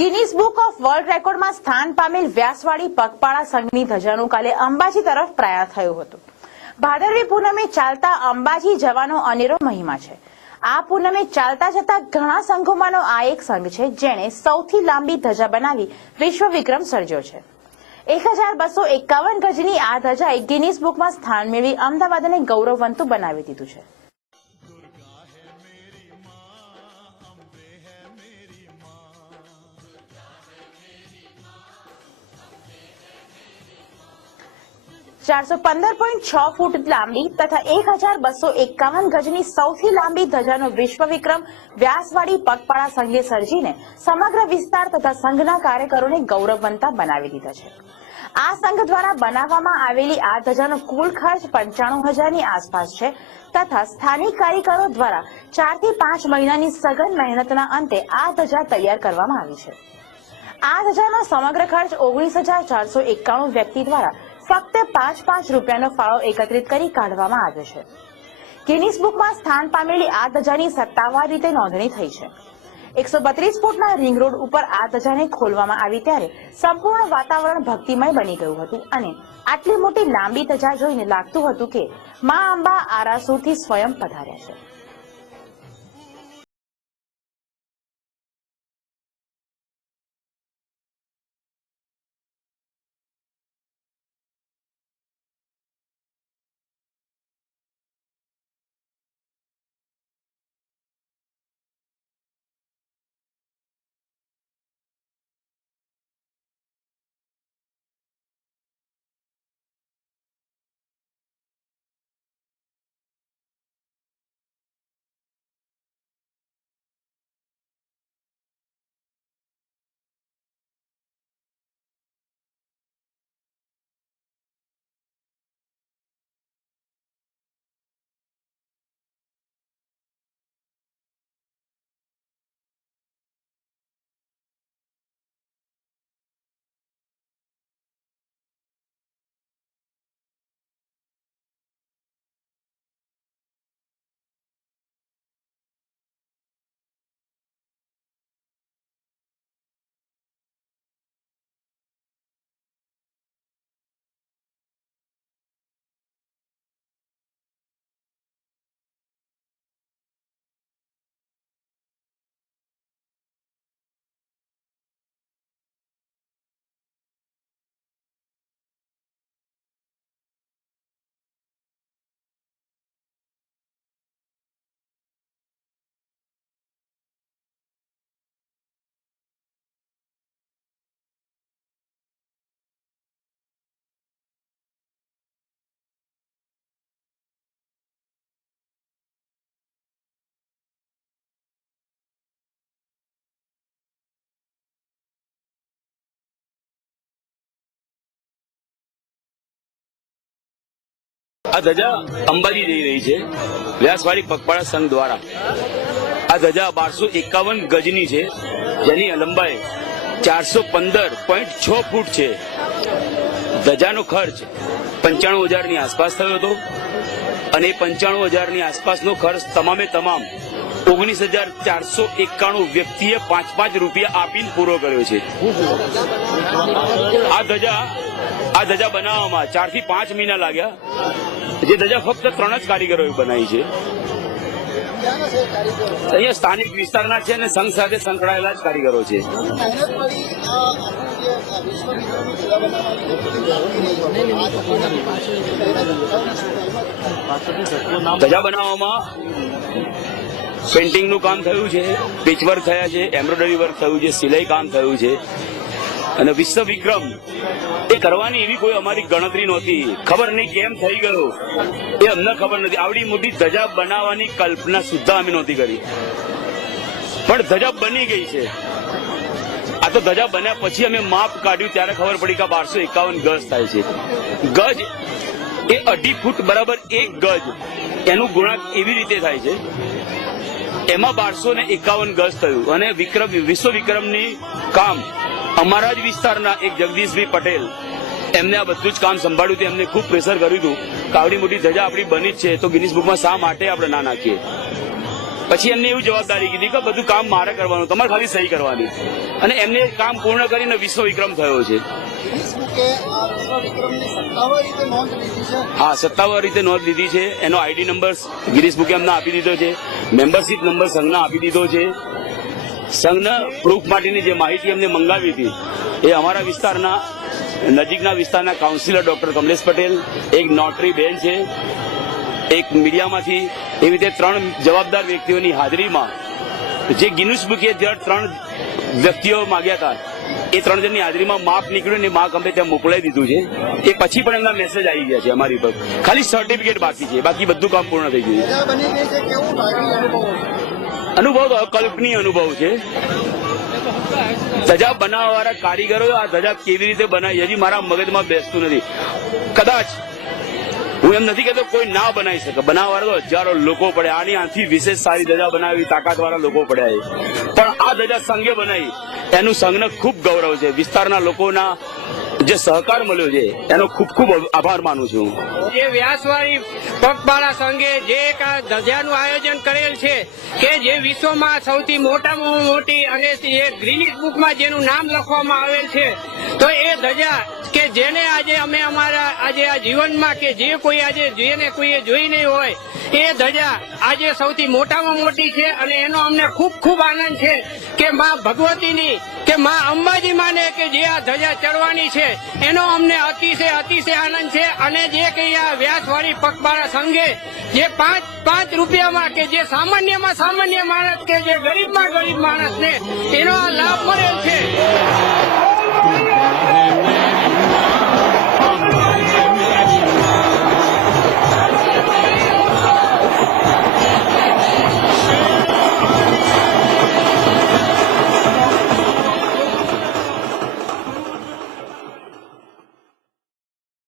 Guinness book of world રેકોર્ડમાં સ્થાન પામેલ વ્યાસવાડી પગપાળા સંઘની ધજાનું કાલે અંબાજી તરફ પ્રયાણ થયું હતું। ભાદરવી પૂનમે ચાલતા અંબાજી જવાનો અનેરો મહિમા છે। આ પૂનમે ચાલતા જતા ઘણા સંઘોમાંનો આ એક સંઘ છે જેણે સૌથી લાંબી ધજા બનાવી વિશ્વ વિક્રમ સર્જ્યો છે। 1251 ગજની આ ધજાએ ગિનીસ બુકમાં સ્થાન મેળવી અમદાવાદને ગૌરવવંતું બનાવી દીધું છે। ₹415.6 ફૂટ લાંબી તથા 1251 ગજની સૌથી લાંબી ધજાનો વિશ્વ વિક્રમ વ્યાસવાડી પગપાળા સંઘે સર્જીને સમગ્ર વિસ્તાર તથા સંઘના કાર્યકરોને ગૌરવવંતા બનાવી દીધા છે। આ સંઘ દ્વારા બનાવવામાં આવેલી આ ધજાનો કુલ ખર્ચ 95,000ની આસપાસ છે તથા સ્થાનિક કારીગરો દ્વારા 4 થી 5 મહિનાની સઘન મહેનતના અંતે આ ધજા તૈયાર કરવામાં આવી છે। આ ધજાનો સમગ્ર ખર્ચ 19,491 વ્યક્તિ દ્વારા ફક્ત 5 રૂપિયાનો ફાળો એકત્રિત કરી કાઢવામાં આવ્યો છે। ગિનીસ બુકમાં સ્થાન પામેલી આ ધજાની સત્તાવાર રીતે નોંધણી થઈ છે। 132 ફૂટના રિંગ રોડ ઉપર આ ધજાને ખોલવામાં આવી ત્યારે સંપૂર્ણ વાતાવરણ ભક્તિમય બની ગયું હતું અને આટલી મોટી લાંબી ધજા જોઈને લાગતું હતું કે મા અંબા આરાસુરથી સ્વયં પધાર્યા છે। આ ધજા અંબાજી જઈ રહી છે વ્યાસવાડી પગપાળા સંઘ દ્વારા। આ ધજા 1251 ગજની છે જેની લંબાઈ 415.6 ફૂટ છે। ધજાનો ખર્ચ 95,000ની આસપાસ થયો હતો અને 95,000ની આસપાસનો ખર્ચ તમામે તમામ 19,491 વ્યક્તિએ 5 રૂપિયા આપીને પૂરો કર્યો છે। આ ધજા બનાવવામાં 4 થી 5 મહિના લાગ્યા। જે ધજા ફક્ત 3 જ કારીગરોએ બનાવી છે। અહીંયા સ્થાનિક વિસ્તારના છે અને સંઘ સાથે સંકળાયેલા જ કારીગરો છે। ધજા બનાવવામાં પેન્ટિંગનું કામ થયું છે, પેચવર્ક થયા છે, એમ્બ્રોઇડરી વર્ક થયું છે, સિલાઈ કામ થયું છે અને વિશ્વ વિક્રમ એ કરવાની એવી કોઈ અમારી ગણતરી નહોતી। ખબર નહીં કેમ થઈ ગયો એ અમને ખબર નથી। આવડી મોટી ધજા બનાવવાની કલ્પના સુદ્ધા અમે નહોતી કરી, પણ ધજા બની ગઈ છે। આ તો ધજા બન્યા પછી અમે માપ કાઢ્યું ત્યારે ખબર પડી કે 1251 ગજ થાય છે। ગજ એ 2.5 ફૂટ બરાબર 1 ગજ, એનું ગુણાંક એવી રીતે થાય છે। એમાં 1251 ગજ થયું અને વિશ્વ વિક્રમની કામ અમારા જ વિસ્તારના એક જગદીશભાઈ પટેલ એમને આ બધું જ કામ સંભાળ્યું હતું। એમને ખૂબ પ્રેશર કર્યું હતું કે આવડી મોટી ધજા આપણી બની જ છે તો ગિનીસ બુકમાં શા માટે આપણે ના નાખીએ। પછી એમને એવું જવાબદારી કીધી કે બધું કામ મારે કરવાનું, તમારે ખાલી સહી કરવાની, અને એમને કામ પૂર્ણ કરીને વિશ્વ વિક્રમ થયો છે. હા, સત્તાવાર રીતે નોંધ લીધી છે. એનો આઈડી નંબર ગિરીશ બુકે અમને આપી દીધો છે, મેમ્બરશીપ નંબર સંઘના આપી દીધો છે. સંઘના પ્રૂફ માટેની જે માહિતી અમને મંગાવી હતી એ અમારા વિસ્તારના નજીકના વિસ્તારના કાઉન્સિલર ડોક્ટર કમલેશ પટેલ, એક નોટરી બેન છે, એક મીડિયામાંથી, એવી રીતે 3 જવાબદાર વ્યક્તિઓની હાજરીમાં જે ગિનિસ બુકે જે 3 વ્યક્તિઓ માંગ્યા હતા એ 3 જણની હાજરીમાં માપ નીકળ્યું ને માપ અમે ત્યાં મોકલાવી દીધું છે. એ પછી પણ એમના મેસેજ આવી ગયા છે અમારી પર, ખાલી સર્ટિફિકેટ બાકી છે, બાકી બધું કામ પૂર્ણ થઈ ગયું છે. અનુભવ તો અકલ્પનીય અનુભવ છે. ધજા બનાવવા વાળા કારીગરો આ ધજા કેવી રીતે બનાવી હજી મારા મગજમાં બેસતું નથી. કદાચ હું એમ નથી કહેતો કોઈ ના બનાવી શકે, બનાવવા વાળા તો હજારો લોકો પડે, આથી વિશેષ સારી ધજા બનાવી તાકાત વાળા લોકો પડ્યા છે, પણ આ ધજા સંઘે બનાવી એનું સંઘને ખૂબ ગૌરવ છે. વિસ્તારના લોકોના જે સહકાર મળ્યો છે એનો ખૂબ ખૂબ આભાર માનું છું. જે વ્યાસવાડી પગપાળા સંઘે જે એક આ ધજાનું આયોજન કરેલ છે કે જે વિશ્વમાં સૌથી મોટામાં મોટી અને જે ગ્રીનિસ બુકમાં જેનું નામ લખવામાં આવેલ છે, તો એ ધજા કે જેને આજે અમે અમારા આજે આ જીવનમાં કે જે કોઈ આજે જેને કોઈએ જોઈ નહીં હોય એ ધજા આજે સૌથી મોટામાં મોટી છે. અને એનો અમને ખૂબ ખૂબ આનંદ છે કે માં ભગવતીની કે માં અંબાજી માને કે જે આ ધજા ચડવાની છે એનો અમને અતિશય આનંદ છે. અને જે કઈ આ વ્યાસવાડી પગપાળા સંઘે જે 5 રૂપિયામાં કે જે સામાન્યમાં સામાન્ય માણસ કે જે ગરીબમાં ગરીબ માણસને એનો આ લાભ મળે